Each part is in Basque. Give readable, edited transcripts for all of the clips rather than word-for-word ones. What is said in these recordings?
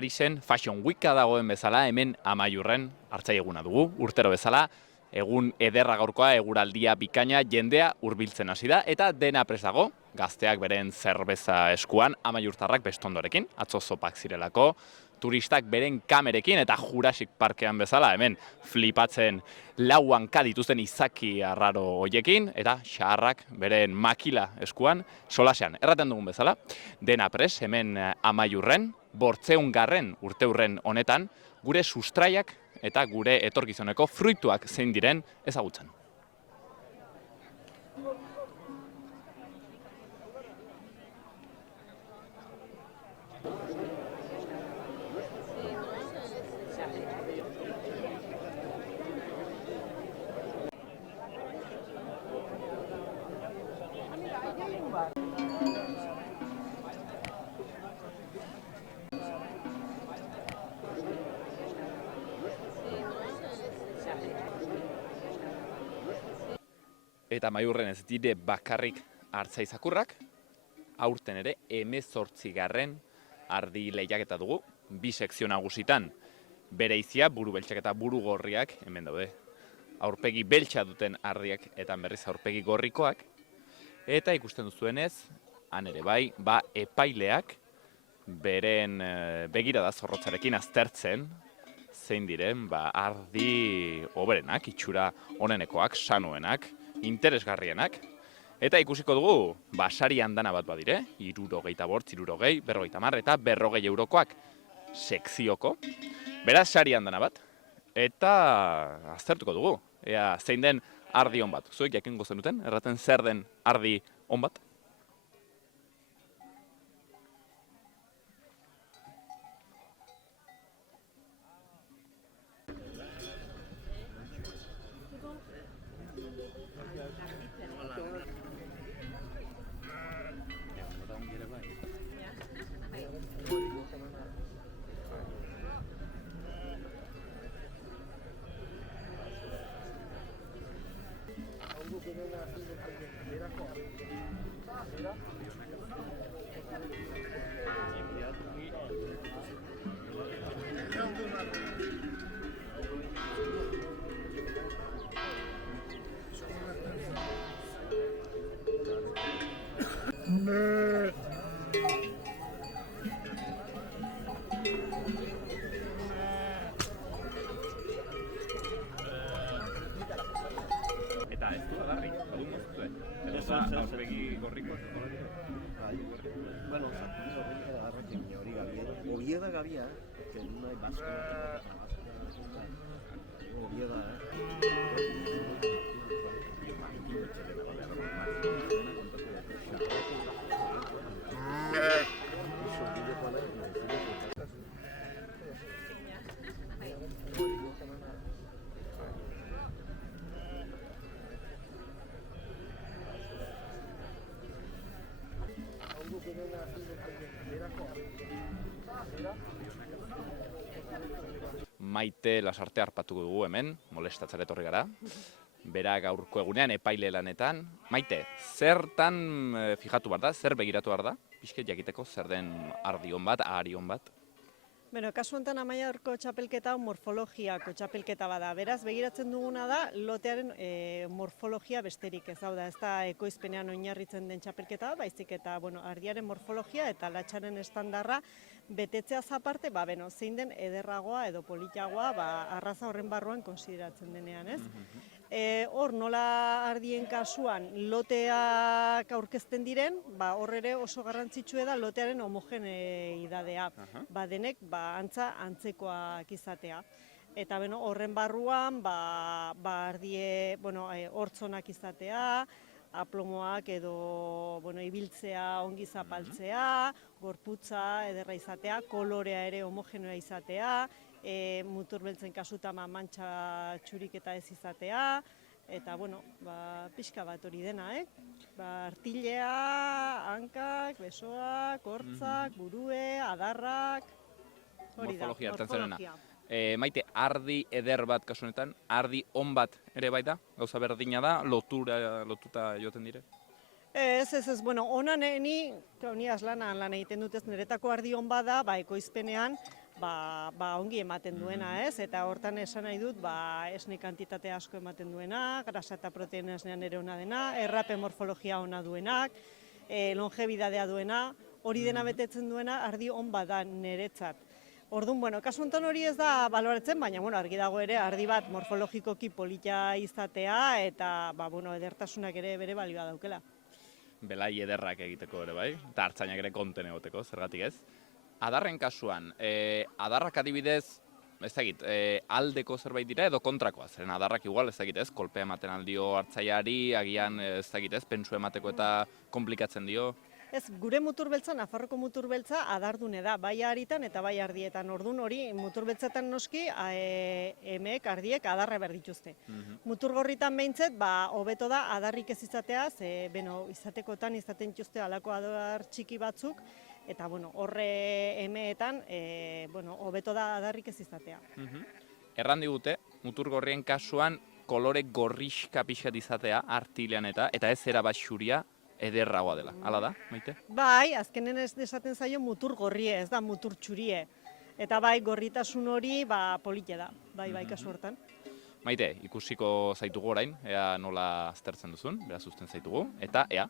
Parisen Fashion Weeka dagoen bezala, hemen Amaiurren hartzaile dugu, urtero bezala, egun ederra gaurkoa, eguraldia bikaina, jendea hurbiltzen hasi da, eta dena prest dago, gazteak beren zerbeza eskuan, Amaiurtarrak bestondorekin, atzo zopak zirelako, turistak beren kamerekin eta Jurassic Parkean bezala, hemen flipatzen lau hanka dituzten izaki arraro hoiekin, eta xaharrak beren makila eskuan, solasean, erraten dugun bezala, dena prest, hemen Amaiurren, 500. urteurren honetan, gure sustraiak eta gure etorkizuneko fruituak zein diren ezagutzen. Eta Amaiurren ez dire bakarrik hartzaizakurrak, aurten ere 18. ardi lehiaketa dugu, 2 sekzio nagusitan. Bereizia, buru beltzak eta buru gorriak, hemen daude. Aurpegi beltza duten ardiak eta berriz aurpegi gorrikoak. Eta ikusten duzuenez, han ere bai, epaileak beren begirada zorrotzarekin aztertzen, zein diren, ardi hoberenak, itxura onenekoak, sanuenak, interesgarrienak, eta ikusiko dugu, sari andana bat badire, 65, 60, 50 eta 100 eurokoak sekzioko, beraz sari andana bat, eta aztertuko dugu, ea zein den ardi on bat. Zuek jakingo zenuten, erraten zer den ardi on bat? Eta ez du adarrik, adun moztue? Edo da aurpegi gorrikoak? Bueno, Santiago horrekin adarrekin hori gabia. Obieda gabia, que no hay vasco. Obieda, Maite Lasarte harpatuko dugu hemen, molestatzera etorri gara. Bera gaurko egunean epaile lanetan. Maite, zertan fijatu behar da, zer begiratu behar da? Pixket jakiteko zer den ardion bat, aharion bat? Bueno, kasu honetan Amaiurko txapelketa morfologiako txapelketa bada. Beraz, begiratzen duguna da lotearen morfologia besterik ez da. Ez da ekoizpenean oinarritzen den txapelketa, baizik eta ardiaren morfologia eta latxaren estandarra betetzeaz aparte, zein den ederragoa edo politagoa arraza horren barruan konsideratzen denean, ez? Hor, nola ardien kasuan loteak aurkezten diren, hor ere oso garrantzitsua da lotearen homogeneidadea. Denek antzekoak izatea. Eta horren barruan ardie hortzonak izatea, aplomoak edo ibiltzea ongi zapaltzea, gorputza ederra izatea, kolorea ere homogenoa izatea, mutur beltzen kasutan mantxa txuriketa ez izatea, eta pixka bat hori dena, artilea, hankak, besoak, hortzak, burue, adarrak, hori da, morfologia. Maite, ardi eder bat kasu honetan, ardi on bat ere bai da? Gauza berdina da, lotuta joten dire? Ez, ona ni aslanan lan egiten dut ez niretako ardi on bada, ekoizpenean, ongi ematen duena, ez? Eta hortan esan nahi dut, esne kantitate asko ematen duena, grasa eta proteina esnean ere ona dena, errape morfologia ona duenak, longebidadea duena, hori dena betetzen duena ardi on bada niretzat. Orduan, kasu honetan hori ez da baloratzen, baina argi dago ere ardi bat morfologikoki polita izatea eta edertasunak ere bere balioa daukela. Belai ederrak egiteko ere bai, eta hartzainak ere konten egoteko, zergatik ez. Adarren kasuan, adarrak adibidez, ez dakit, aldeko zerbait dira edo kontrakoa, zeren adarrak igual ez dakit ez, kolpea ematen aldio hartzaiari, agian ez dakit ez, pentsu emateko eta komplikatzen dio. Ez, gure muturbeltza, Nafarroko muturbeltza adardune da, bai aritan eta bai ardietan. Ordun hori muturbeltzetan noski emeek ardiek adarra behar dituzte. Muturgorritan behintzet, hobeto da adarrik ez izatea, izatekotan izaten dituzte alako adar txiki batzuk, eta horre emeetan hobeto da adarrik ez izatea. Erran digute, muturgorrien kasuan kolore gorrixka pixkat izatea artilean eta ez erabat xuria, ederragoa dela, hala da, Maite? Bai, azkenen ez desaten zaio mutur gorrie, ez da mutur txurie. Eta bai, gorritasun hori polite da, bai, kasu hortan. Maite, ikusiko zaitugu orain, ea nola aztertzen duzun, beraz uzten zaitugu, eta ea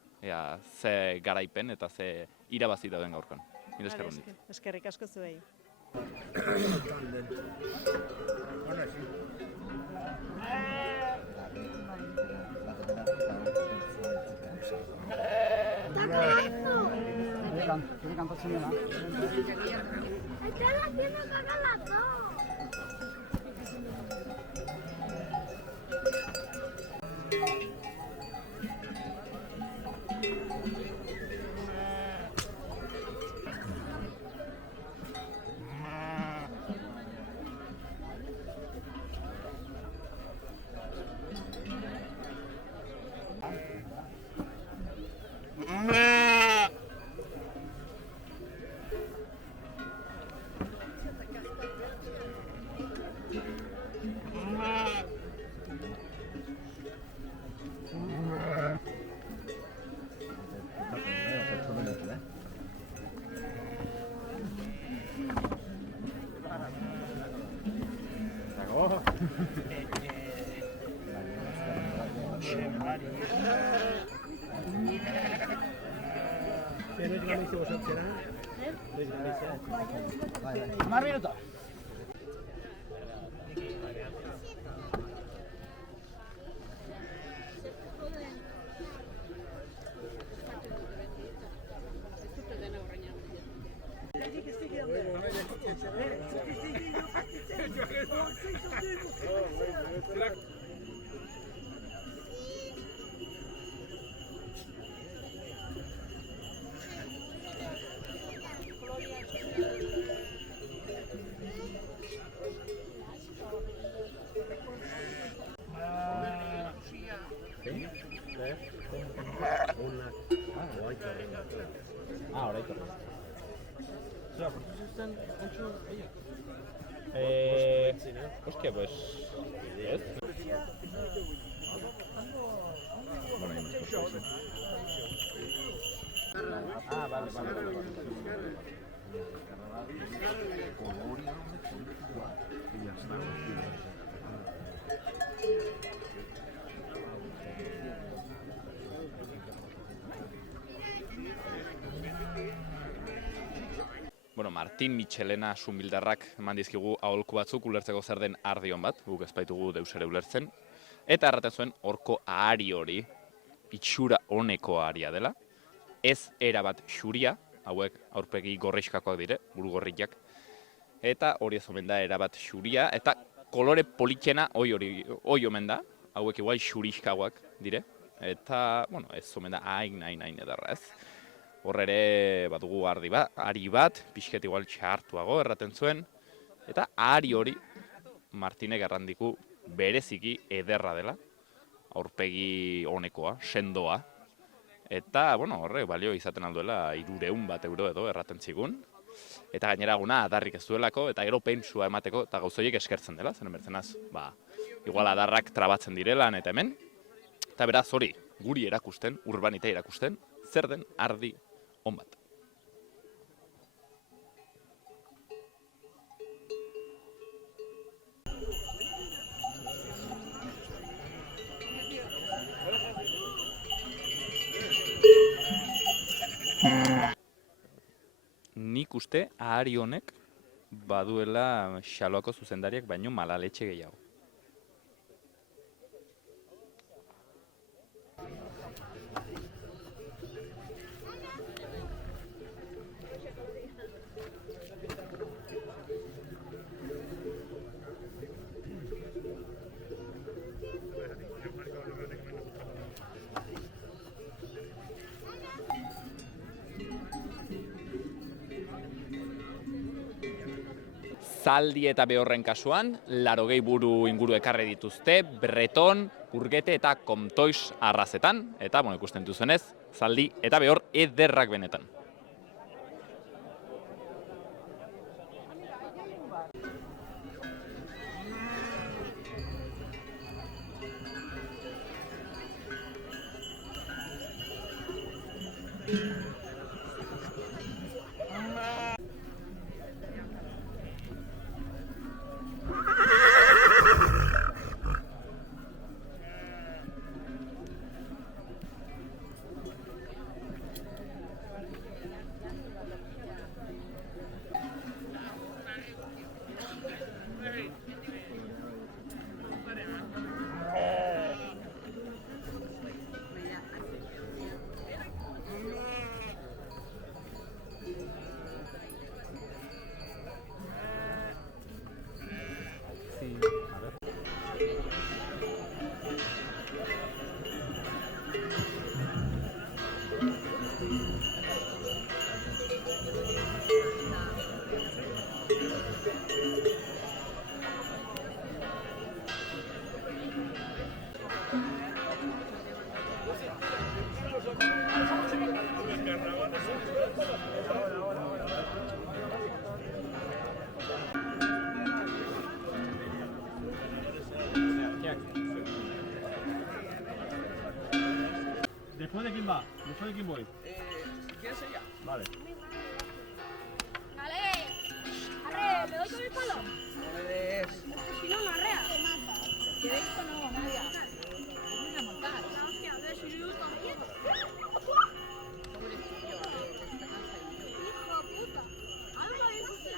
ze garaipen eta ze irabazi dauden gaurkoan. Mila esker hondit. Eskerrik asko zuei. ¿Quiere cantatzen dena? Está haciendo cagar las dos. Más minutos. Hostia, pues... ¿ves? Bueno, ahí me escucho eso. Bueno, Martin Michelena sumildarrak eman dizkigu aholku batzuk ulertzeko zer den ardion bat, guk ez baitugu deus ere ulertzen. Eta erraten zuen horko ahari hori, itxura honeko aharia dela, ez erabat xuria, hauek aurpegi gorrixkakoak dire, buru gorriak, eta hori ez omen da erabat xuria, eta kolore politxena hoi omen da, hauek igual xurixkagoak dire, eta, bueno, ez omen da hain edarra ez. Horre ere badugu ari bat, pixket igual txartuago erraten zuen, eta ahari hori Martinek errandiku bereziki ederra dela, aurpegi honekoa, sendoa, eta, bueno, horre balio izaten alduela 300 bat euro edo erraten zigun, eta gainera guna adarrik ez duelako, eta gero pentsua emateko, eta gauzoiek eskertzen dela, zenen bertzenaz, igual adarrak trabatzen direlan eta hemen, eta beraz hori, guri erakusten, urbanita erakusten, zer den ardi on bat. Nik uste ahari honek baduela Xaloako zuzendariak baino malaletxe gehiago. Zaldi eta Behorren kasuan, 80 buru inguru ekarri dituzte, Breton, Urgete eta Komtois arrazetan, eta, ikusten duzuenez, Zaldi eta Behor ederrak benetan. Después de quién va, después de quién voy. ¿Quieres ella? Vale. Dale. Arre, ¿le doy con el palo? No le des. Es que si no, no arrea. Te mata. ¿Quieres esto no, Nadia? Voy a montar. Hostia, a ver si yo también. Hijo de puta. Algo ahí, no sé.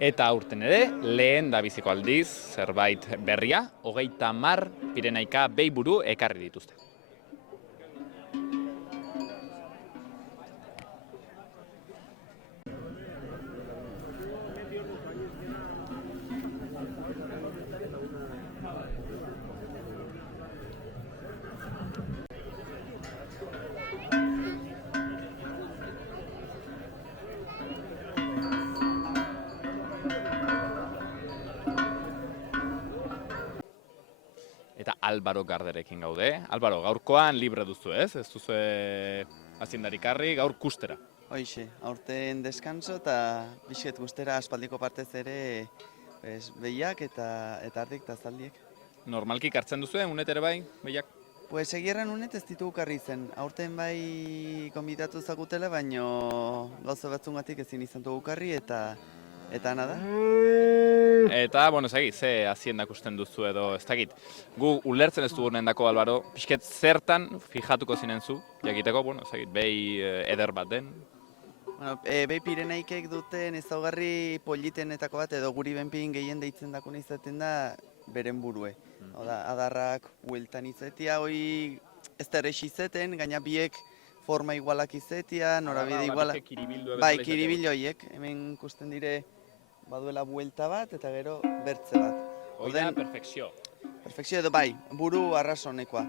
Eta aurten ere, lehen da biziko aldiz, zerbait berria, 30 Pirenaika behi buru ekarri dituzte. Eta Álvaro Garderekin gaude. Álvaro, gaurkoan libre duzu, ez? Ez duzu azindarikarri, gaur kustera. Hoixe, aurten deskanso eta pixket guztera aspaldiko partez ere behiak eta ardik eta zaldiek. Normalki hartzen duzu, unet ere bai, behiak? Pues egierran unet ez ditugu karri zen. Aurten bai konbidatu zakutela, baino gauza batzungatik ezin izan dugu karri eta Eta nada. Eta, bueno, ez dakit, ze haziendak usten duzu edo, ez dakit. Gu ulertzen ez dugu nendako, Albaro, pixket zertan fijatuko zinen zu, jakiteko, bueno, ez dakit, behi eder bat den. Bueno, behi Pirenaikek duten ezaugarri politenetako bat, edo guri benpin gehien deitzen dakuna izaten da, beren burue. Oda, adarrak hueltan izatea, hoi ez da errexi izeten, gaina biek forma igualak izatea, norabide igualak. Bai, kiribil horiek, hemen ikusten dire baduela buelta bat eta gero bertze bat. Hoi da, perfekzio. Perfekzio edo bai, buru arrasonekoa.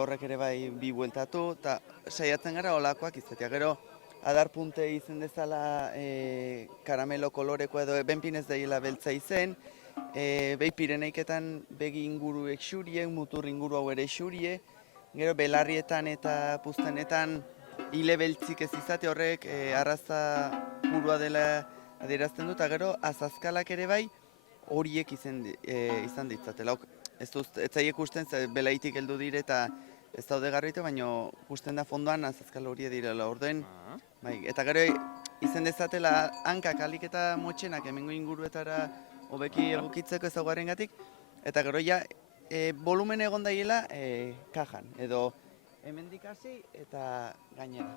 Horrek ere bai bi bueltatu, eta saiatzen gara olakoak izatea. Gero adar punte izen dezala karamelo koloreko edo benpinez daiela beltza izen, behi Pirenaiketan begi inguruek xurie, mutur inguru hau ere xurie, gero belarrietan eta puztenetan hile beltzik ez izate horrek arraza burua dela adierazten dut, eta gero azazkalak ere bai horiek izan ditzatela. Ez zaiek usten, belaitik heldu dire eta ez daude garritu, baina usten da fondoan azazkal horiek direla orduen. Bai, eta gero izan dezatela hankak alik eta motxenak hemengo inguruetara hobeki egokitzeko ezaugarrengatik, eta gero ja volumen egon daiela kajan, edo hemendik hasi eta gainera.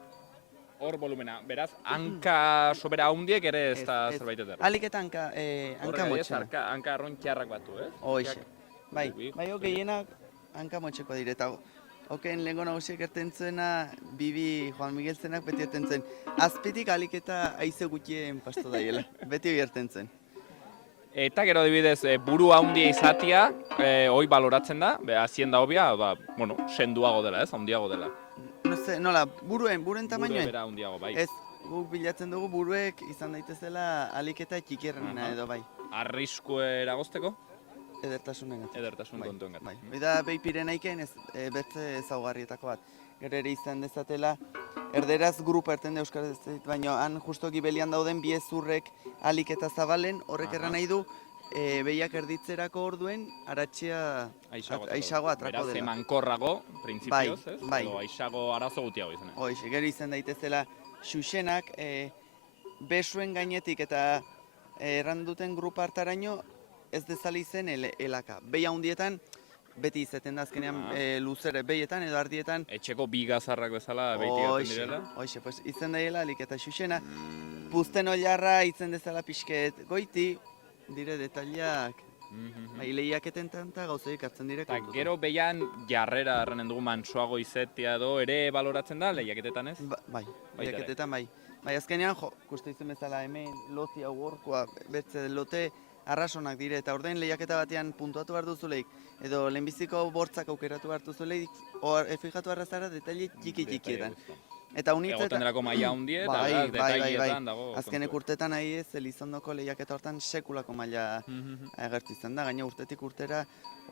Hor volumena, beraz, hanka sobera handiek ere ez da zerbait eder. Alik eta hanka motxena. Hanka arron txarrak batu, ez? Hoixe. Bai, gehienak hanka motxeko dire, eta oken lehenko nagusiek ertentzena, Bibi Juan Miguel zenak beti ertentzen. Azpitik alik eta haize gutxien pasto daiela, beti hori ertentzen. Eta gero adibidez, buru handia izatea, hoi baloratzen da, hazienda hobia, bueno, senduago dela, ez, handiago dela. Nola, buruen tamainoen? Burue bera handiago, bai. Ez, guk bilatzen dugu buruek izan daitezela alik eta txikierrena edo bai. Arrisku eragozteko? Edertasunen gatik. Edertasun kontuen gatik. Bai, da behi Pirenaiken bertze ezaugarrietako bat. Gero ere izan dezatela, erderaz grupa erten da euskaraz ez dit, baina han justo gibelian dauden bi ezurrek alik eta zabalen, horrek erran nahi du, behiak erditzerako orduen, aratxea aixago atrako dela. Beraz, emankorrago, printzipioz, ez? Bai. Edo aixago arazo gutiago izan. Hoixe, gero izan daitezela xuxenak, besuen gainetik eta erranduten grupa hartaraino ez dezala izen elaka. Behi handietan, beti izaten da azkenean luzere behietan edo ardietan. Etxeko bi gazarrak bezala behitik gaten direla. Hoixe, pues izen daiela alik eta xuxena. Puzten oilarra izen dezala pixket goiti, dire detaliak. Lehiaketen eta gauzeik hartzen dire. Eta gero behian jarrera erranen dugu mansuago izetea edo ere baloratzen da lehiaketetan ez? Bai, lehiaketetan bai. Bai, azkenean, kuste izan bezala hemen loti hau gorkoa, bertze lote arrasonak dire, eta ordein lehiaketa batean puntuatu behar duzuleik, edo lehenbiziko bortzak aukeratu behar duzuleik, fijatu arrazara detaile txiki-txikietan. Eta unitzetan... Egoten delako maila hundie, eta detailetan dago... Azkenek urtetan nahi ez, Elizondoko lehiaketa hortan sekulako maila agertu izan da, gaina urtetik urtera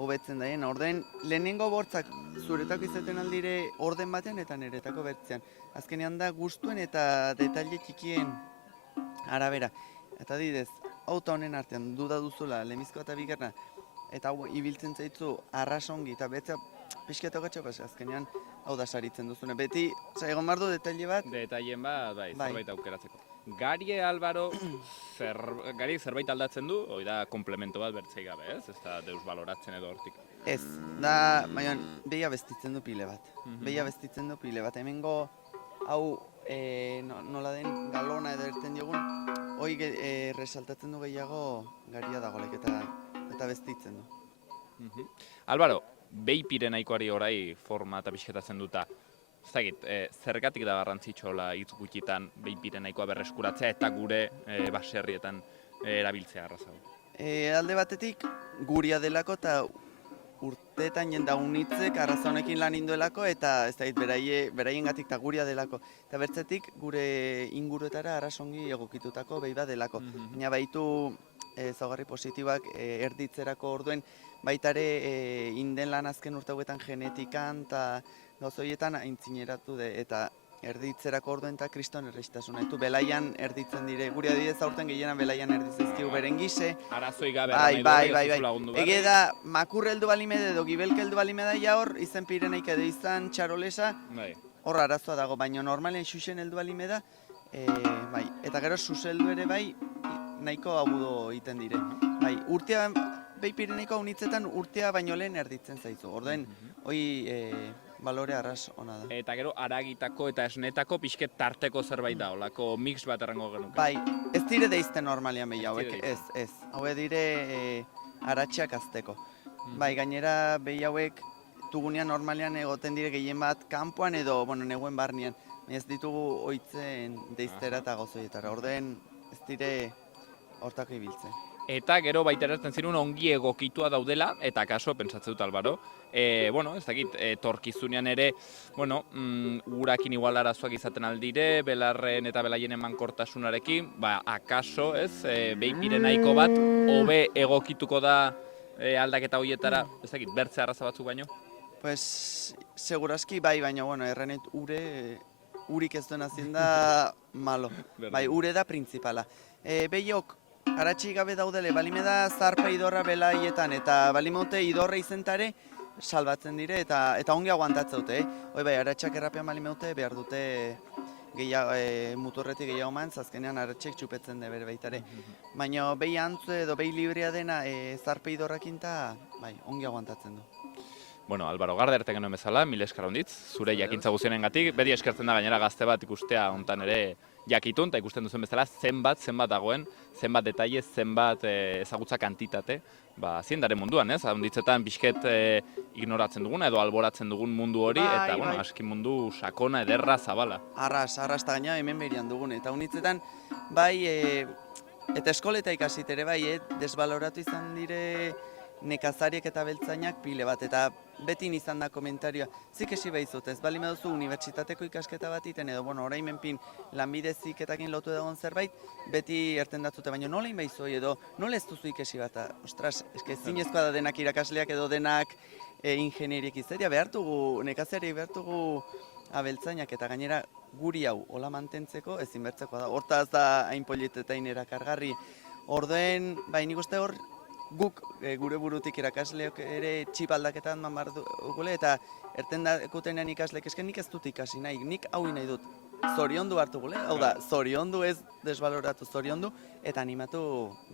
hobetzen daien. Ordein, lehenengo bortzak zuretako izaten aldire orden batean eta niretako bertzean. Azkenean da gustuen eta detaile txikien arabera. Eta didez, auto honen artean duda duzula, lehenbizkoa eta bigarna, eta ibiltzen zaitzu arrasongi, eta betzea pixketo gatxo, azkenean hau da saritzen duzune. Beti, egon bardu detaile bat? Detailen bat, bai, zerbait aukeratzeko. Gari Albaro, gari zerbait aldatzen du, hori da komplemento bat bertzei gabe, ez? Ez da deus baloratzen edo hortik. Ez, da, baina, behia bestitzen du pile bat. Behia bestitzen du pile bat. Hemengo, hau, nola den galona edo erten diogun, hoi resaltatzen du gehiago garia dagoelek eta bestitzen du. Albaro, behi Pirenaikoari orai forma eta pixketatzen duta, ez dakit, zergatik da garrantzitsuela hitz gutxitan behi Pirenaikoa berreskuratzea eta gure baserrietan erabiltzea arrazago? Alde batetik, guria delako eta urteetan jenda unitzek arraza honekin lan induelako eta ez dakit, beraiengatik eta guria delako. Eta bertzetik, gure inguruetara arrasongi egokitutako behi bat delako. Baina baitu ezaugarri positiboak erditzerako orduen, baitare inden lan azken urte hauetan genetikan eta gauzoietan aintzineratu eta erditzerako orduen eta kriston errezitasuna. Eta belaian erditzen dire, guri adidez aurten gehiena belaian erditzezkigu beren gise. Arazoi gabe bai. Ege da, makur heldu balimede edo gibelke heldu balimeda ja hor, izen Pirenaik edo izan txarolesa, hor arazoa dago, baina normalen xuxen heldu balimeda, bai. Eta gero suseldu ere bai, nahiko agudo egiten dire. Bai, urtea, behi Pireneiko haunitzetan urtea baino lehen erditzen zaizu. Orduen, hoi balore arras ona da. Eta gero, aragitako eta esnetako pixket tarteko zerbait da, olako mix bat errango genuke. Bai, ez dire deizten normalian behi hauek, dire ez. Haue dire aratxeak azteko. Bai, gainera behi hauek tugunean normalean egoten dire gehien bat kanpoan edo, neguen barnean. Ez ditugu oitzen deiztera eta gozoietara. Ordeen ez dire hortako ibiltzen. Eta gero baita erazten zinun ongi egokitua daudela, eta kaso, pentsatzen dut Albaro, ez dakit, torkizunean ere, urakin igual arazoak izaten aldire, belarren eta belaien emankortasunarekin, akaso, behi Pirenaiko bat, hobe egokituko da aldaketa horietara, ez dakit, bertze arraza batzuk baino? Pues, segurazki bai, baina, erranet urik ez duen azien da malo. Bai, ure da printzipala. Behiok, aratxik gabe daudele, balime da zarpa idorra belaietan, eta balimeute idorra izentare, salbatzen dire, eta ongi aguantatzen dute. Hoi bai, aratxak errapean balimeute, behar dute muturretik gehiago man, azkenean aratxek txupetzen de bere baitare. Baina behi antzu edo behi librea dena zarpa idorrakin eta ongi aguantatzen du. Bueno, Albaro Garder genuen bezala, mil esker handitz, zure jakintza guzionengatik, beti eskertzen da gainera gazte bat ikustea hontan ere jakitun, eta ikusten duzen bezala zenbat dagoen, zenbat detaile, zenbat ezagutza kantitate, ziendaren munduan, handitzetan pixket ignoratzen duguna edo alboratzen dugun mundu hori, eta aski mundu sakona, ederra, zabala. Arras, eta gaina hemen berian dugun, eta handitzetan, eta eskoleta ikasit ere desbaloratu izan dire nekazariek eta beltzainak pile bat, eta beti izan da komentarioa. Zik esi behizut, ez bali meduzu unibertsitateko ikasketa bat iten, edo, orain menpin lanbide ziketakin lotu egon zerbait, beti erten datzute, baina nola inbehizu, edo nola ez duzu ikesi bat, ostras, eske zinezkoa da denak irakasleak edo denak ingenieriek izatea, behartugu, nekazariek behartugu abeltzainak, eta gainera guri hau, hola mantentzeko, ezin bertzekoa da, hortaz da hain polietetain erakargarri. Orduen, nik uste hor, guk gure burutik irakasleok ere txip aldaketan manbar dugule, eta erten dakutenean ikasleek esken nik ez dut ikasi nahi, nik hau nahi dut. Zoriondu hartu gule, hau da, zoriondu ez desbaloratu, zoriondu, eta animatu...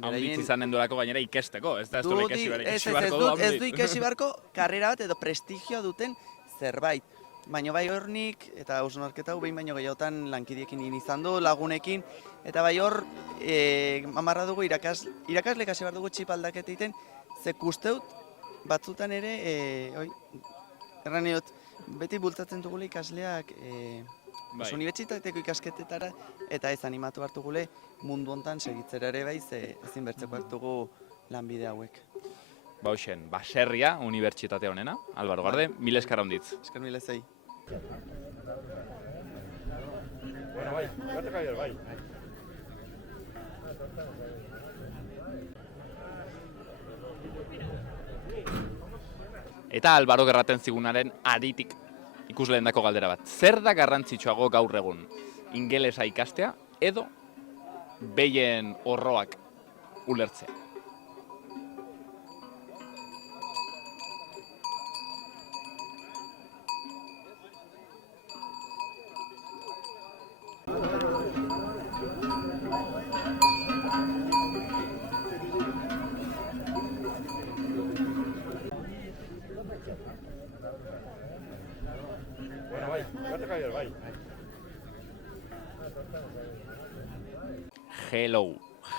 Haunditz izanen duelako gainera ikesteko, ez da ez du ikesi barko du. Ez du ikesi barko, karrera bat edo prestigioa duten zerbait. Baina bai hor nik, eta hausnarketa hau behin baino gehiagotan lankidiekin izan du, lagunekin, eta bai hor amarra dugu irakasle kasi behar dugu txip aldaketa egiten, ze kusteut batzutan ere, erraniot, beti bultzatzen dugule ikasleak unibertsitateko ikasketetara, eta ez animatu hartu gule mundu hontan segitzera ere bai, ezin bertzeko hartugu lanbide hauek. Hoxen, baserria, unibertsitate honena, Albaro Garde, mil esker handitz. Esker mil ezei. Eta Albaro gerraten zigunaren aditik ikuslehendako galdera bat. Zer da garrantzitsuago gaur egun? Ingelesa ikastea edo behien horroak ulertzea?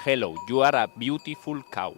Hello, you are a beautiful cow.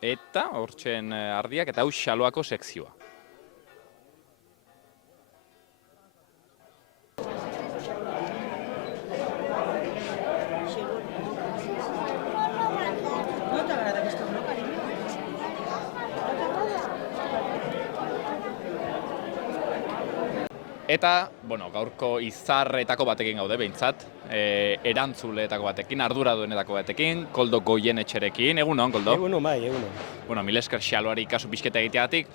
Eta hortzen ardiak eta hau xaloako sekzioa. Eta, bueno, gaurko izarretako batekin gaude behintzat, erantzuleetako batekin, arduraduenetako batekin, Koldo Goienetxerekin, egunon, Koldo? Egunon, bai, egunon. Bueno, mil esker xaloari kasu pixketa egiteagatik,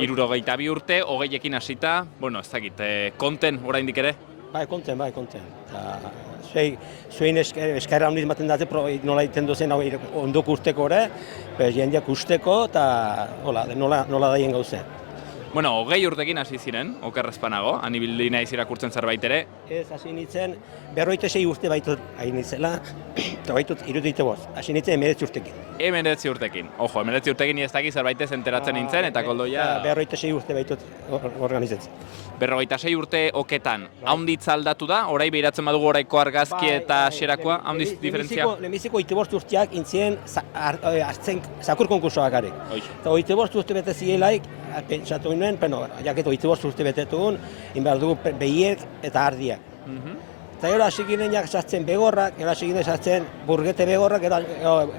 62 urte, 20ekin hasita, bueno, ez dakit, konten oraindik ere? Bai, konten. Zuein eskerra handiz maten dute, nola egiten duzen hau ondok usteko ere, jendeak usteko, eta nola daien gauze. Bueno, 20 urtekin hasi ziren, okerrezpanago, anibildi naiz irakurtzen zerbait ere. Ez, hasi nintzen, 56 urte baitut hain nintzela, eta baitut irudite boz. Hasi nintzen 19 urtekin. 19 urtekin. Ojo, 19 urtekin ez dakit zerbaitez enteratzen nintzen, eta Koldo ja... 56 urte baitut organizatzen. 56 urte oketan, haunditz aldatu da, orai behiratzen badugu oraiko argazki eta xerakoa, haundiz diferentzia? Lehenbiziko 25 urteak intzien zakur konkursoak garek. Eta 25 urte bete zirelaik, pentsatu ginen, jaket 25 urte betetugun, inbehar dugu behiek eta ardiak. Eta gero hasi ginen sartzen begorrak, gero hasi ginen sartzen burgete begorrak,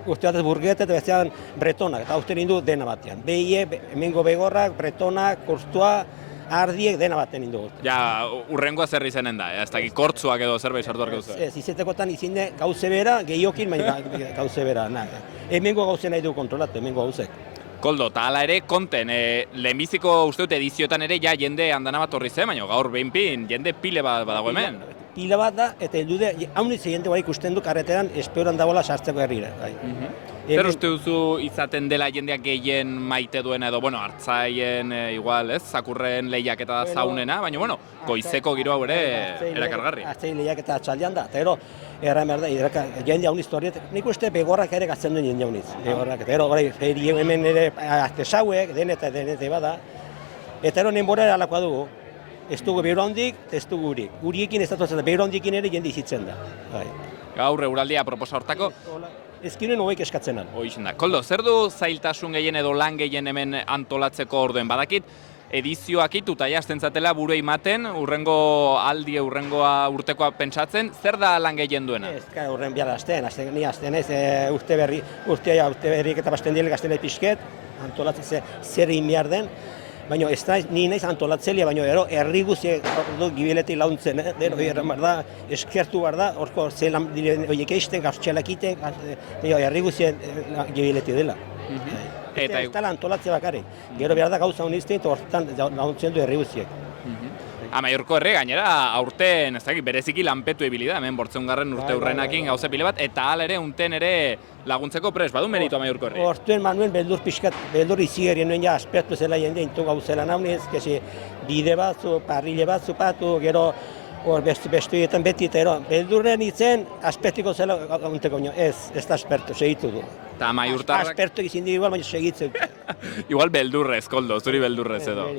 uste batez burgete eta bestean bretonak, eta uste nindu dena batean. Behie, hemengo begorrak, bretonak, kurstua, ardiek dena baten nindu. Ja, urrengoa zer izenen da, ez dakit kortzuak edo zerbait sartu arke duzu. Ez, izetekotan izine gauze bera, gehiokin, baina gauze bera. Hemengo gauze nahi du kontrolatu, hemengo gauzek. Koldo, eta hala ere, konten, lehenbiziko uste dut edizioetan ere ja jende andana bat horri zen, baina gaur behinpin, jende pile bat badago hemen. Pila bat da, eta heldude, haunitze jende bai ikusten du karreteran esperoan dagoela sartzeko herrira. Zer uste duzu izaten dela jendeak gehien maite duena edo, bueno, hartzaien igual, ez, zakurren lehiaketa da zaunena, baina, bueno, goizeko giro hau ere erakargarri. Hartzaien lehiaketa atxaldean da, eta gero, erran behar da, jende hauniz torriet, nik uste begorrak ere gatzen duen jende hauniz. Begorrak, eta gero, hemen ere artesauek, denete bada, eta gero nenbora eralakoa dugu. Ez dugu behar handik, ez dugu gurik. Guriekin ez datotzen da, behar handikin ere jende izitzen da. Gaur euraldia proposa hortako. Ezkinen hogeik eskatzen da. Hoixen da. Koldo, zer du zailtasun gehien edo lan gehien hemen antolatzeko orduen? Badakit, edizioak ituta jazten zatela buru ematen, urrengo aldi, urrengoa urtekoa pentsatzen, zer da lan gehien duena? Ez, urren bihar azten, ni azten ez, urte berrik eta basten dile gazten pixket, antolatzen zer behar den, baina ez da, ni naiz antolatzelia, baina herri guziek gibiletik launtzen, erran behar da, eskertu behar da, horko zelan horiek eisten, gauztxelak iten, herri guziek gibiletik dela. Eta ez da antolatzea bakarrik, gero behar da gauza honizten, eta horretan launtzen du herri guziek. Amaiurko herri gainera aurten, ez dakit, bereziki lanpetu ibili da, hemen 8. urte hurrenakin gauze pile bat, eta hala ere unten ere laguntzeko pres, badu meritu Amaiurko herri? Hortuen manuen beldur pixkat, beldur izigerien nuen ja aspertu zela jende intu gauzela naunez, kesi bide batzu, parrile batzu patu, gero hor bestuietan beti, eta beldurren itzen aspertiko zela gaunteko nio, ez da aspertu, segitu du. Eta Amaiurtarrak... Aspertu egizin dira igual, baina segitzen. Igual beldurrez, Koldo, zuri beldurrez edo.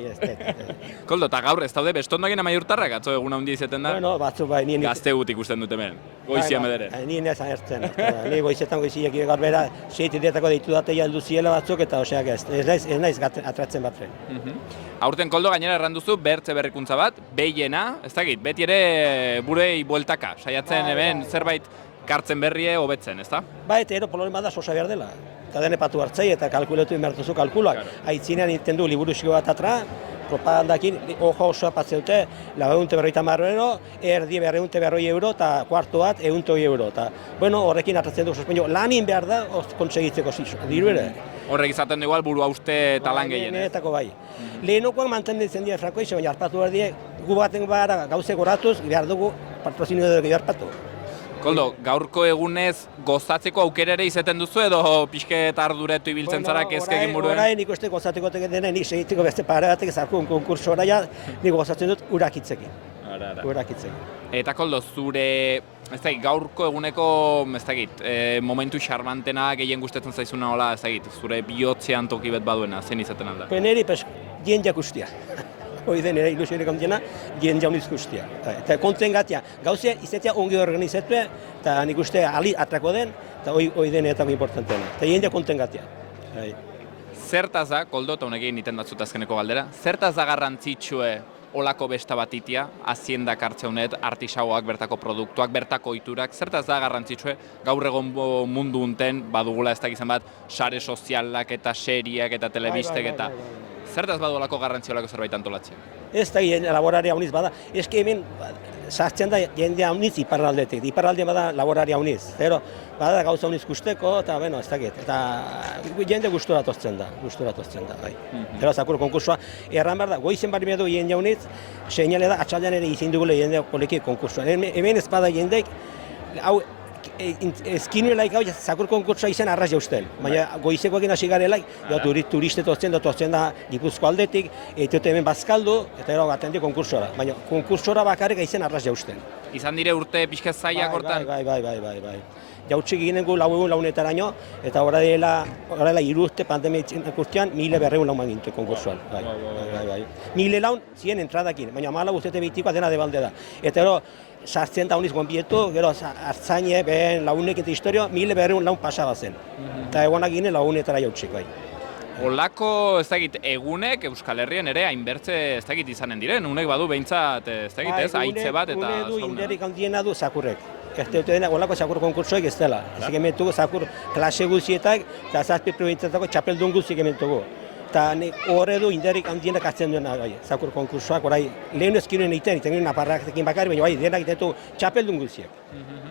Koldo, eta gaur ez daude bestondokin Amaiurtarrak, atzo egun handi izeten da? Bueno, batzu bai, nien... Gazte gut ikusten dut hemen, goizia medere. Nien ez ahertzen, ni goizetan goiziak gaur bera, seit dietako deitu datea heldu ziela batzuk, eta oseak ez naiz atratzen batre. Aurten Koldo gainera erranduzu bertze berrikuntza bat, behiena, ez dakit, beti ere burei bueltaka, saiatzen hemen zerbait kartzen berrie hobetzen, ezta? Ba, eta problema da sosa behar dela. Eta dene patu hartzei eta kalkuletu inbertuzu kalkulak. Aitzinean egiten du liburuzko bat atra, propagandakin, ojo osoa patzeute, 950 euro, erdi 240 euro, eta kuarto bat 100 euro. Eta, bueno, horrekin atratzen du suspendio, lanin behar da, konsegitzeko diru ere. Horrek izaten du igual buru hauste eta lan gehien. Niretako bai. Lehenokoak mantenditzen dira frakoize, baina harpatu behar die, gu baten gara gauze goratuz, behar dugu patrozinio dugu harpatu. Koldo, gaurko egunez gozatzeko aukera ere izaten duzu edo pixke eta arduretu ibiltzen zara kezkekin buruen? Orain nik uste gozatzeko denen, nik segitzeko beste pare batek zarkun konkurso oraia, nik gozatzen dut urakitzekin. Eta Koldo, zure, ez dakit, gaurko eguneko, ez dakit, momentu xarmantena gehien gustatzen zaizuna hola, ez dakit, zure bihotzean toki bet baduena, zen izaten alda? Neri, jendeak ustia. Hoi den ere ilusiorik ondiena, jende jauniz guztia. Eta konten gatia, gauzea izatea ongi organizatu, eta nik uste ali atrako den, eta hoi den eta importanteena. Eta jendea konten gatia. Bai. Zertaz da, Koldo, eta honekin egiten datzut azkeneko galdera, zertaz da garrantzitsue olako besta bat itia, haziendak hartzeunet, artisauak, bertako produktuak, bertako oiturak, zertaz da garrantzitsue gaur egon mundu unten, badugula ez dakizan bat, sare sozialak eta seriak eta telebistek eta... Zertaz badu olako garrantzia olako zerbait antolatzen? Ez da laboraria uniz bada, eski hemen sartzen da jendea uniz iparraldetik, iparralde bada laboraria uniz, pero bada gauza uniz gusteko, eta bueno, ez dakit, eta jende gustura tortzen da, bai. Pero zakur konkursua, erran behar da, goizen bari bedu jende uniz, seinale da, atxaldean ere izin dugule jende poliki konkursua. Hemen ez bada jendeik, hau, ezkinuelaik hau zakur konkursua izan arraz jauzten, baina goizekoekin hasi garelaik, turiste tortzen da Gipuzko aldetik, eta hemen bazkaldu, eta ero gaten di konkursora, baina konkursora bakarrik izan arraz jauzten. Izan dire urte pixka zaiak hortan? Bai. Jautxik ginen gu launetaraino, eta horrela 3 urte pandemia ikurtean, 1.200 lauman gintu konkursuan. Bai. 1.000 laun ziren entradakin, baina 14 urte behitikoa dena debalde da. Eta ero, sartzen da uniz gonbietu, gero hartzaine, behen launek eta historio, 1.200 laun pasaba zen. Eta egonak ginen launetara jautxik, bai. Olako, ez dakit, egunek Euskal Herrian ere hainbertze ez dakit izanen diren, unek badu behintzat, ez dakit, ez, haitze bat eta sauna. Une du, sauna. inderik handiena du zakurrek. Ez dute dena, olako zakur konkursoek ez dela. Ez egementugu zakur klase guzietak, eta zazpi provintzatako txapeldun guziek egementugu. Eta horre du inderik handienak hartzen duena, zakur konkursoak, orai, lehen ezkinuen egiten naparrakekin bakari, baina bai, denak ditu txapeldun guziek.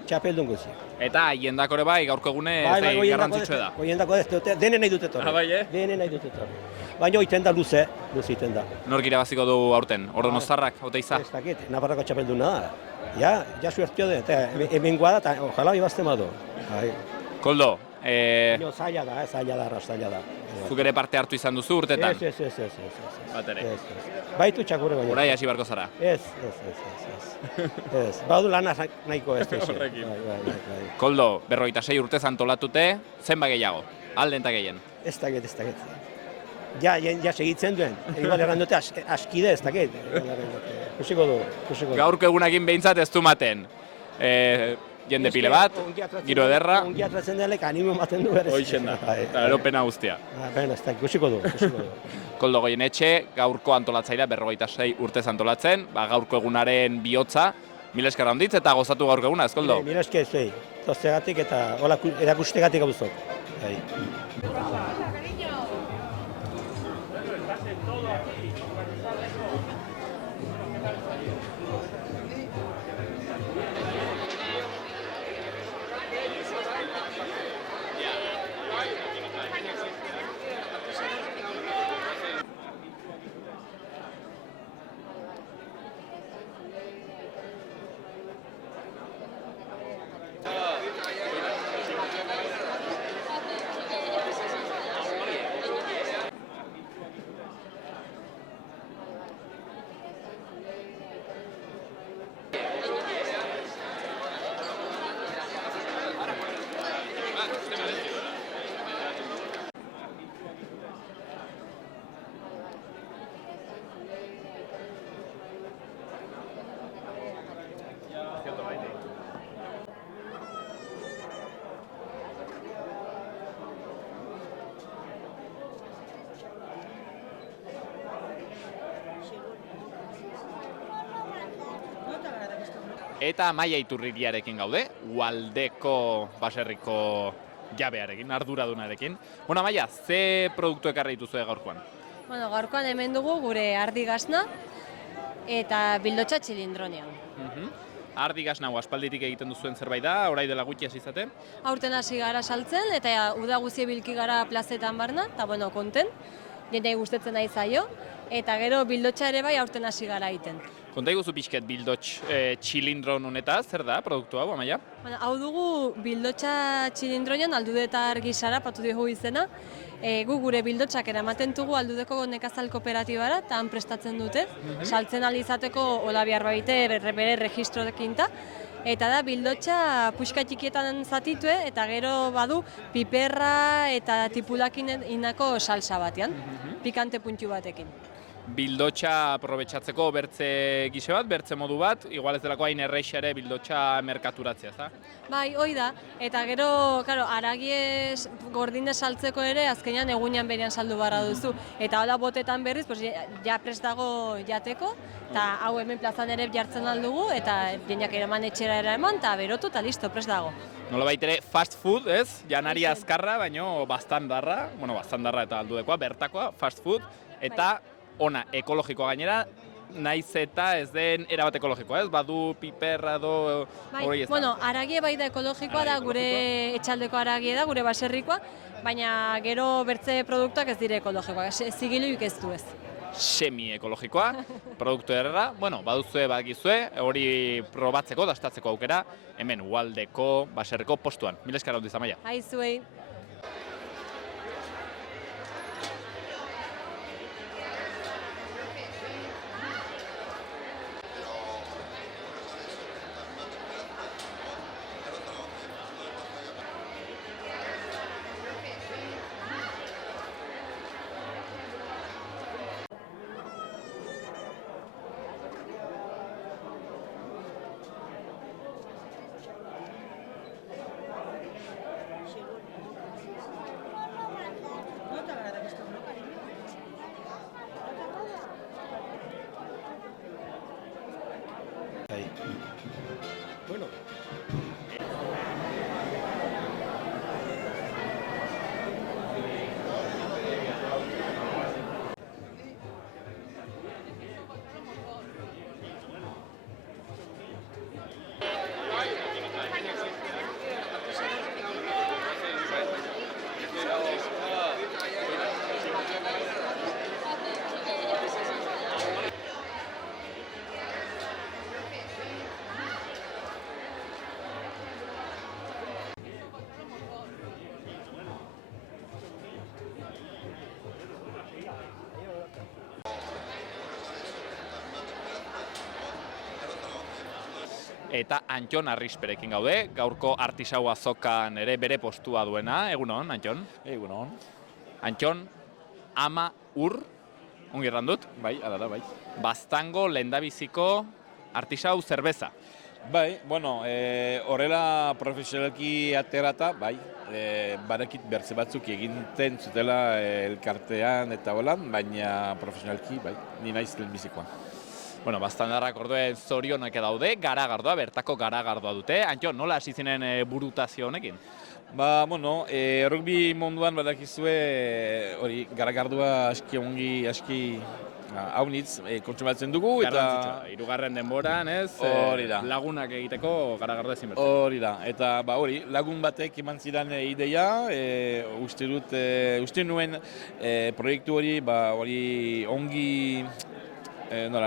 Txapeldun guziek. Eta hiendak hori bai, gaurko egune garrantzitsua da. Hiendako ez, denen nahi dute torri. Bai, Denen nahi dute torri. Baina iten da luze iten da. Nork irabaziko du aurten, Ordonoztarrak, Oteiza? Ez dakit, naparrako txapelduna da. Ja suertio de, eta hemen guada, eta ojala bibazten badu. Koldo, zaila da. zuk ere parte hartu izan duzu urtetan? Ez. Bat ere. Baitu txakurre baina. Orai hasi barko zara? Ez. Badu lana nahiko ez. Horrekin. Bai. Koldo, 56 urtez antolatute, zenba gehiago? Alden eta gehien? Ez dakit. Ja segitzen duen. Igual erran dute askide ez dakit. Kusiko du. Gaurko egunakin behintzat ez du maten. Jende pile bat, giro ederra. Ongi atratzen delek animo ematen du berez. Hoixen da, eta eropena guztia. Ez dakit, kusiko du. Koldo Goienetxe, gaurko antolatzailea 56 urtez antolatzen, gaurko egunaren bihotza, mila esker handitz eta gozatu gaurko eguna, ez Koldo? Mila esker zuei, toztegatik eta erakustegatik gauzok. Eta Maia Iturririarekin gaude, Ualdeko baserriko jabearekin, arduradunarekin. Bona, Maia, ze produktu ekarri dituzue gaurkoan? Bueno, gaurkoan hemen dugu gure ardi gazna eta bildotxa txilindronian. Ardi gazna aspalditik egiten duzuen zerbait da, orai dela gutxi hasi zate? Aurten hasi gara saltzen eta uda guzie bilki gara plazetan barna, eta bueno, konten, jendei gustatzen nahi zaio, eta gero bildotxa ere bai aurten hasi gara egiten. Konta iguzu pixket bildotx txilindron honetaz, zer da produktu hau, Amaia? Hau dugu bildotxa txilindronian aldudetar gisara patu dugu izena. Gu gure bildotxak eramaten dugu aldudeko nekazal kooperatibara, eta han prestatzen dute, saltzen alizateko hola behar baite bere registroekin ta. Eta da bildotxa puxka txikietan zatitue, eta gero badu piperra eta tipulakin inako salsa batean, pikante puntu batekin. bildotxa aprobetxatzeko bertze gise bat, bertze modu bat, igual ez delako hain erreixa ere bildotxa merkaturatzea, ezta? Bai, hoi da, eta gero, claro, haragiez gordine saltzeko ere azkenean egunean berean saldu barra duzu. Eta hola botetan berriz, pues, ja prest dago jateko, eta hau hemen plazan ere jartzen aldugu, eta jendeak eraman etxera eraman, eta berotu eta listo, prest dago. Nolabait ere fast food, ez? Janari azkarra, baino bastandarra, bueno, bastandarra eta aldudekoa, bertakoa, fast food, eta ona, ekologikoa gainera, naiz eta ez den erabat ekologikoa, ez? Badu piperra do hori ez da. Bueno, haragie bai da ekologikoa da, gure etxaldeko haragie da, gure baserrikoa, baina gero bertze produktuak ez dire ekologikoak, zigiluik ez du ez. Semi-ekologikoa, produktu errera, bueno, baduzue, badakizue, hori probatzeko, dastatzeko aukera, hemen Ualdeko, baserriko postuan. Mila esker hau Amaia. Aizuei. Bueno. Eta Antxon Arrisperekin gaude, gaurko artisau azokan ere bere postua duena. Egunon, Antxon? Egunon. Antxon, ama ur, ongi errandut? Bai, ala bai. Baztango lehendabiziko artisau zerbeza. Bai, bueno, horrela profesionalki aterata, bai, barekit bertze batzuk eginten zutela elkartean eta holan, baina profesionalki, bai, ni naiz lehenbizikoa. Bueno, baztandarrak orduen zorionak daude, garagardoa, bertako garagardoa dute. Antxon, nola hasi zinen burutazio honekin? Ba, bueno, rugby munduan badakizue hori garagardoa aski ongi, aski haunitz kontsumatzen dugu. Garrantzitsua, hirugarren denboran, ez? Hori da. Lagunak egiteko garagardoa ezin bertzen. Hori da, eta ba hori, lagun batek eman zidan ideia, uste nuen proiektu hori, ba hori ongi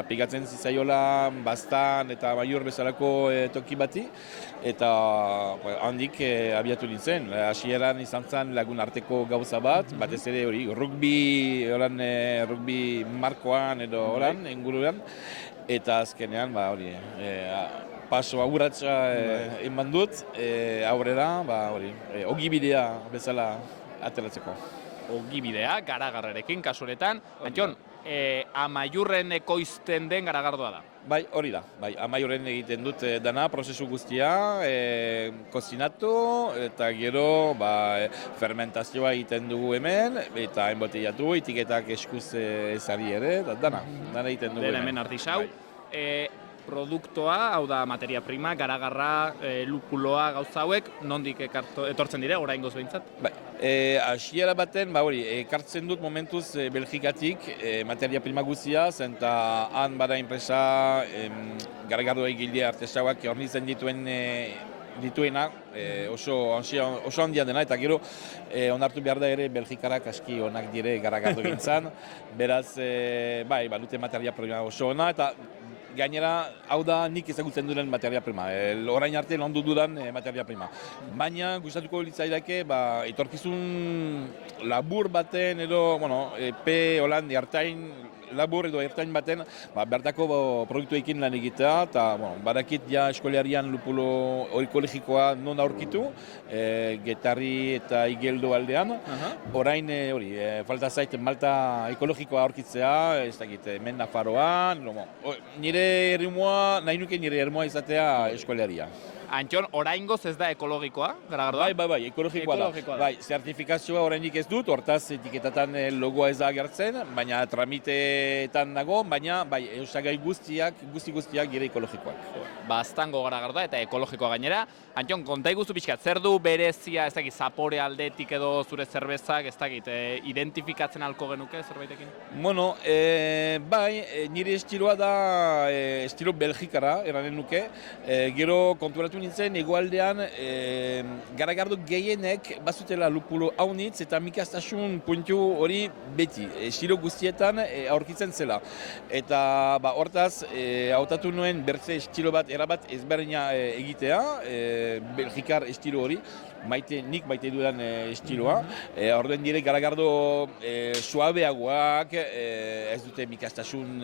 pikatzen zitzaiola Baztan eta Maiur bezalako toki bati, eta handik abiatu nintzen. Hasieran izan zen lagun arteko gauza bat, batez ere hori rugby markoan edo horan, inguruan, eta azkenean ba hori paso aurratsa eman dut aurrera, ba hori ogibidea bezala ateratzeko. Ogibidea, garagarrerekin kasuretan. Antxon, Amaiurren ekoizten den garagardoa da. Bai, hori da. Bai, Amaiurren egiten dut dana, prozesu guztia, kozinatu eta gero fermentazioa egiten dugu hemen, eta enbotellatu, etiketak eskuz ezari ere, dana egiten dugu hemen. Hemen artisau. Produktoa, hau da materia prima, garagarra, lupuloa, gauza hauek, nondik etortzen dire, oraingoz behintzat? Bai, hasiera baten, hori, ekartzen dut momentuz Belgikatik materia prima guztia, eta han bada enpresa garagardo egile artesauak hornitzen dituena, oso handia dena, eta gero onartu behar da ere Belgikarak aski onak dire garagardo gintzan, beraz, badute materia prima oso ona, eta gainera, hau da nik ezagutzen duen materia prima, orain arte landu dudan materia prima. Baina gustatuko litzaidake, etorkizun labur baten edo, epe holan hartain labur edo ertain baten bertako produktuekin lan egitea, eta badakit ja eskolarian lupulo ekologikoa non aurkitu, Getarri eta Igeldo aldean. Orain falta zait malta ekologikoa aurkitzea, ez dakit, hemen Nafarroan, nire erritmoa, nahi nuke nire erritmoa izatea eskolaria. Antxon, oraingoz ez da ekologikoa, Garagardoa? Bai, ekologikoa da. Bai, zertifikazioa oraindik ez dut, hortaz etiketatan logoa ez da agertzen, baina tramiteetan dago, baina bai, osagai guztiak gire ekologikoak. Baztango Garagardoa eta ekologikoa gainera. Antxon, konta iguzu pixkat, zer du berezia, ez dakit, zapore aldetik edo zure zerbezak, ez dakit, identifikatzen alko genuke zerbaitekin? Bueno, bai, nire estiloa da estilo belgikara, eranen nuke. Gero konturatu nintzen, egoaldean Garagardo gehienek bazutela lupulo haunitz eta mikastasun puntu hori beti, estilo guztietan aurkitzen zela. Eta hortaz, hautatu nuen bertze estilo bat, erabat ezberdina egitea, belgikar estilo hori, nik maite dudan estiloa. Orduen dire Garagardo suabeagoak, ez dute mikastasun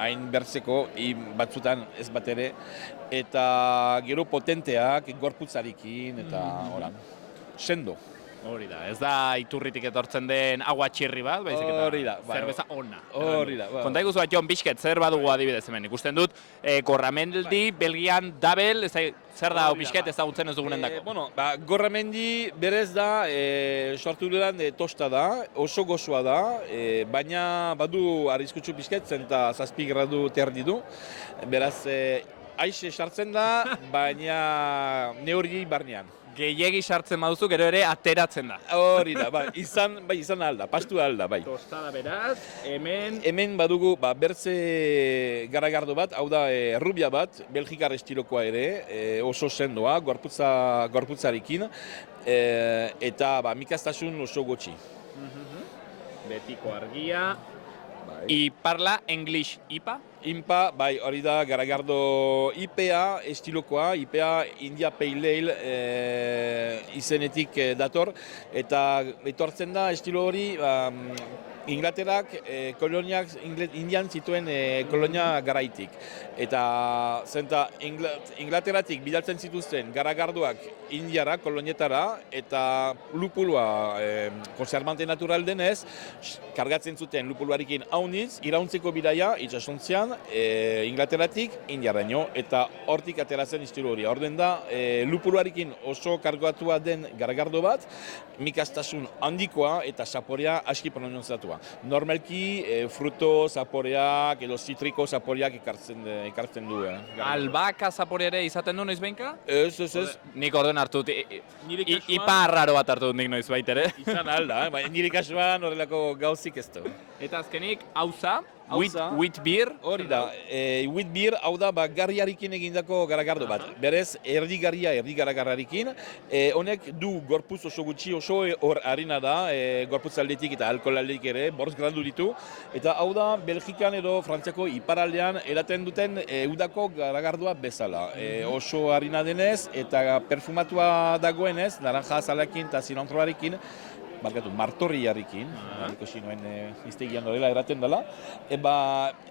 hain bertzeko, batzutan ez bat ere, eta gero potenteak, gorputzarekin, eta horan, sendo. Hori da, ez da iturritik etortzen den agua txirri bat, baizik eta zerbeza ona. Hori da. Konta iguzu bat Jon Bisket, zer badugu adibidez hemen, ikusten dut, Gorramendi, Belgian, Dabel, zer da Bisket ezagutzen ez dugunen dako? Gorramendi berez da, sortu dudan tosta da, oso gozoa da, baina badu arriskutsu Bisket, zenta 7 gradu terdi du, beraz, aixe sartzen da, baina neurri barnean. Gehiegi sartzen baduzu, gero ere ateratzen da. Hori da, izan alda, pastu alda, bai. Tostada beraz, hemen... Hemen badugu bertze Garagardo bat, hau da rubia bat, belgikar estilokoa ere, oso sendoa, gorputzarekin, eta mikastasun oso gutxi. Betiko argia. I parla English IPA? IPA, bai, hori da Garagardo IPA estilokoa, IPA India Pale Ale izenetik dator, eta etortzen da estilo hori Inglaterrak Indian zituen kolonia garaitik. Eta zenta Inglaterratik bidaltzen zituzten Garagardoak Indiara, kolonietara, eta lupuloa konservante natural denez, kargatzen zuten lupuluarekin hauniz, irauntzeko bidaia itsasontzian Inglaterratik Indiaraino, eta hortik ateratzen estilo hori. Orden da, lupuluarekin oso kargatua den Garagardo bat, mikastasun handikoa eta saporea aski pronunziatua. Normalki fruto zaporeak edo zitriko zaporeak ekartzen du. Albaka zapore ere izaten du noiz behinka? Ez. Nik orden hartu dut, IPA arraro bat hartu dut nik noiz baitere. Izan alda, nire kasuan horrelako gauzik ez du. Eta azkenik, hauza, wheat beer. Hori da, wheat beer hau da garriarekin egindako Garagardo bat. Berez, erdi garagarrarekin. Honek du gorputz oso gutxi, oso hor harina da, gorputz aldetik eta alkohol aldetik ere, 5 gradu ditu. Eta hau da, Belgikan edo Frantziako iparaldean eraten duten udako Garagardoa bezala. Oso harina denez eta perfumatua dagoenez, naranja azalakin eta zilantroarekin, martorriarekin, ikusi nuen iztegian horrela eraten dela.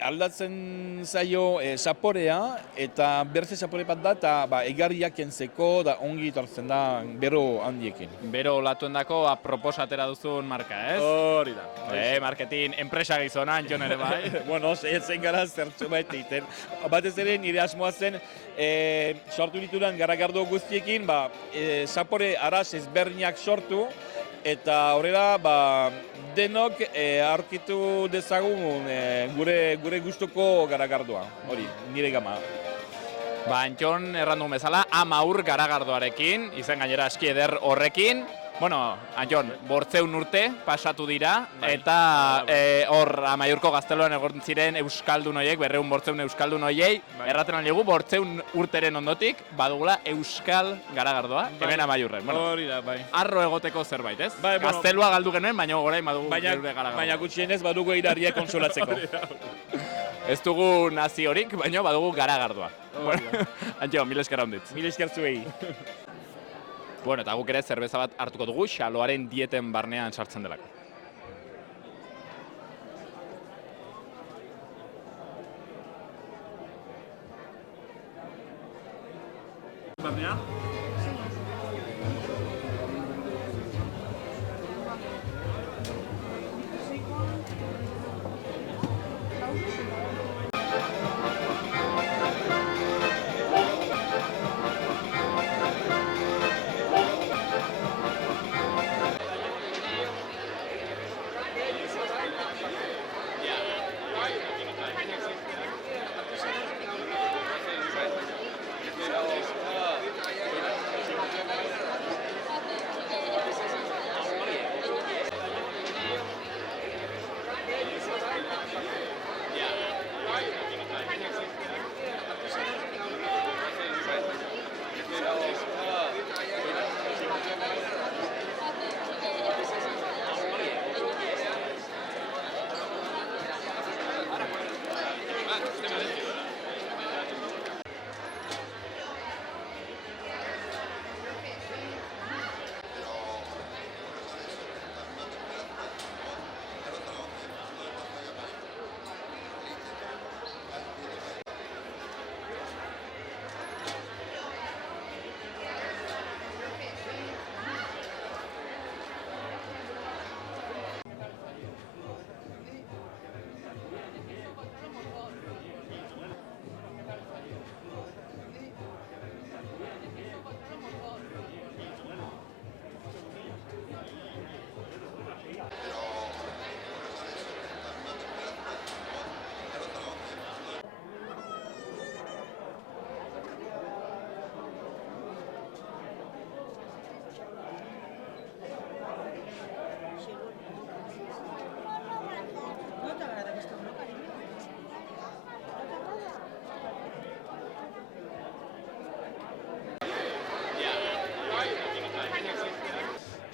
Aldatzen zaio zaporea, eta berze zapore bat da, eta egarriak entzeko, da ongi etortzen da bero handiekin. Bero olatuendako aproposatera duzun marka, ez? Hori da. Marketing enpresa gizona, Antxon ere bai. Bueno, zen gara zertxo bat egiten. Batez ere nire asmoa zen, sortu ditudan Garagardo guztiekin, zapore araz ezberdinak sortu, eta horrela denok aurkitu dezagun gure gustuko Garagardoa, hori, nire gama. Antxon errandu bezala, 10 Garagardoarekin, izen gainera aski eder horrekin. Bueno, Antxon, 500 urte pasatu dira, eta hor Amaiurko gazteluan egon ziren euskaldun horiek, 500 euskaldun horiei, erraten aldigu 500 urteren ondotik, badugula euskal Garagardoa, hemen Amaiurren. Hori da, bai. Arro egoteko zerbait, ez? Gaztelua galdu genuen, baina orain badugu gure Garagardoa. Baina gutxienez badugu irariak konsolatzeko. Ez dugu naziorik, baina badugu Garagardoa. Antxon, mil esker handitz. Mil esker zuei. Bueno, eta guk ere zerbeza bat hartuko dugu, xaloaren dieten barnean sartzen delako. barnea?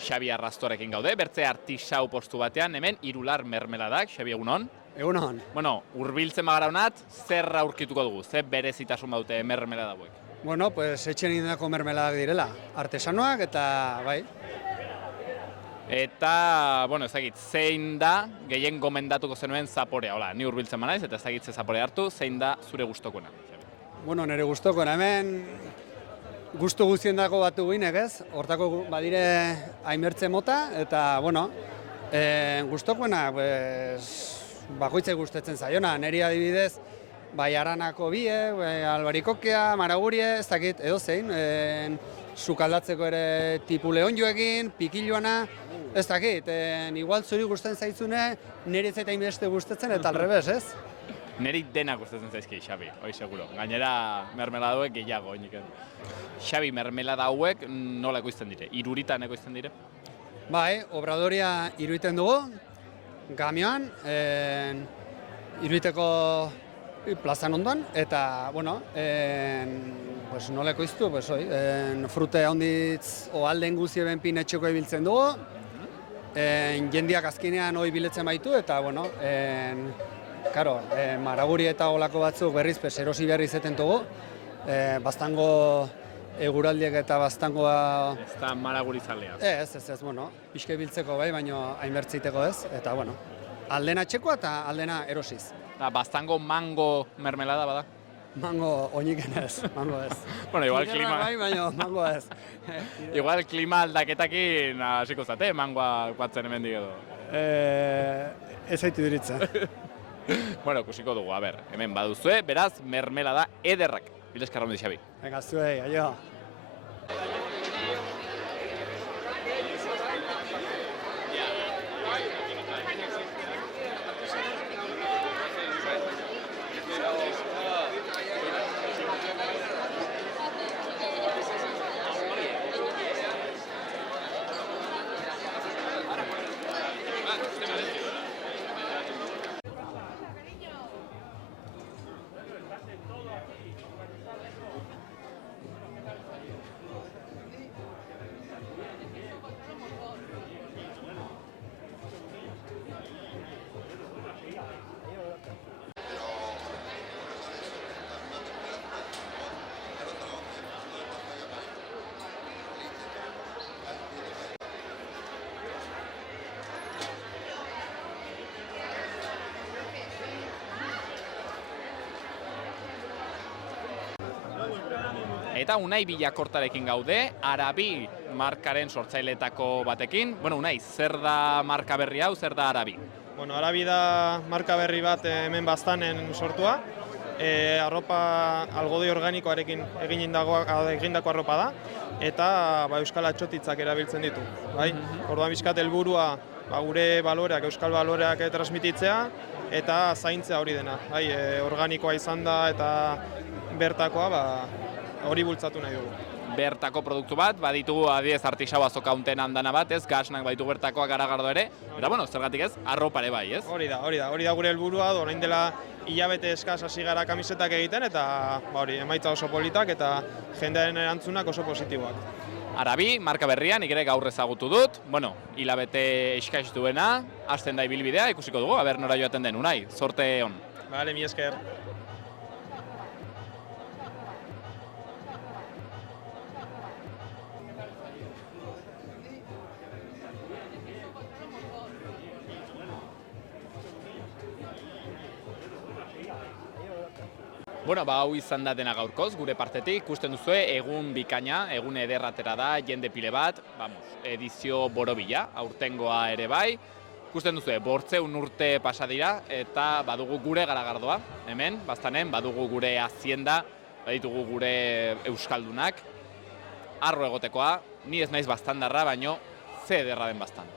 Xabi Arrastorekin gaude, bertze artisau postu batean, hemen Irular mermeladak, Xabi egunon. Egunon. Bueno, hurbiltzen bagara honat, zer aurkituko dugu, zer berezitasun baute mermelada hauek? Bueno, pues etxen indako mermeladak direla, artesanoak eta bai. Eta, bueno, ezagit, zein da gehien gomendatuko zenuen zaporea, hola, ni hurbiltzen manaiz, eta ezagit ze zapore hartu, zein da zure gustokoena? Bueno, nire gustokoena hemen gustu guztiendako batu ginek, ez? Hortako badire hainbertze mota, eta, bueno, gustokoena, pues, bakoitzai gustatzen zaiona. Neri adibidez, bai aranako bie, albarikokea, maragurie, ez dakit, edozein, sukaldatzeko ere tipu leonjoekin, pikiluana, ez dakit, igual zuri gustatzen zaizune, niri zaita inbeste gustatzen, eta alrebez, ez? Neri dena gustatzen zaizki, Xabi, hoi seguro. Gainera, mermelada hauek gehiago, oiniken. Xabi, mermelada hauek nola ekoizten dire? Iruritan ekoizten dire? Bai, obradoria iruiten dugu, gamioan, iruiteko plazan ondoan, eta, bueno, pues nola ekoiztu, pues, frute handitz o alden guzi eben pinetxeko ibiltzen dugu, jendiak azkenean hoi biletzen baitu, eta, bueno, karo, maraguri eta olako batzuk berriz erosi behar izeten dugu, bastango eguraldiek eta bastangoa... Ez da maraguri zalea. Ez, bueno, pixke biltzeko bai, baina hainbertziteko ez, eta, bueno, aldena txekoa eta aldena erosiz. Da, bastango mango mermelada bada? Mango oiniken ez, mango ez. Bueno, igual klima... Bai, baina mango ez. Igual klima aldaketakin hasiko zate, mangoa batzen hemendik edo. Ez haitu diritzen. Bueno, kusiko dugu, a ber, hemen baduzue, beraz, mermelada ederrak. Bileskarra hondi, Xabi. Venga, zuei, aio. Eta Unai Bilakortarekin gaude, Arabi markaren sortzaileetako batekin. Bueno, Unai, zer da marka berri hau, zer da Arabi? Bueno, Arabi da marka berri bat hemen Baztanen sortua. Arropa algodoi organikoarekin egindako arropa da, eta euskal atxotitzak erabiltzen ditu. Bai? Orduan bizkat helburua gure baloreak, euskal baloreak transmititzea, eta zaintzea hori dena. Organikoa izan da eta bertakoa hori bultzatu nahi dugu. Bertako produktu bat, baditugu adiez artisau azoka unten handana bat, ez, gasnak baditugu bertakoa garagardo ere, eta bueno, zergatik ez, arropare bai, ez? Hori da gure helburua, orain dela hilabete eskaz hasi gara kamisetak egiten, eta emaitza oso politak eta jendearen erantzunak oso positiboak. Arabi, marka berria, nik ere gaur ezagutu dut, bueno, hilabete eskaiz duena, hasten da ibilbidea, ikusiko dugu, aber nora joaten den, Unai, zorte on. Bale, mi esker. Bueno, hau izan da dena gaurkoz, gure partetik, ikusten duzue, egun bikaina, egun ederratera da, jende pile bat, edizio borobila, aurtengoa ere bai. Ikusten duzue, 800 urte pasa dira, eta badugu gure garagardoa, hemen, Baztanen, badugu gure hazienda, baditugu gure euskaldunak. Arro egotekoa, ni ez naiz baztandarra, baino ze ederra den Baztan.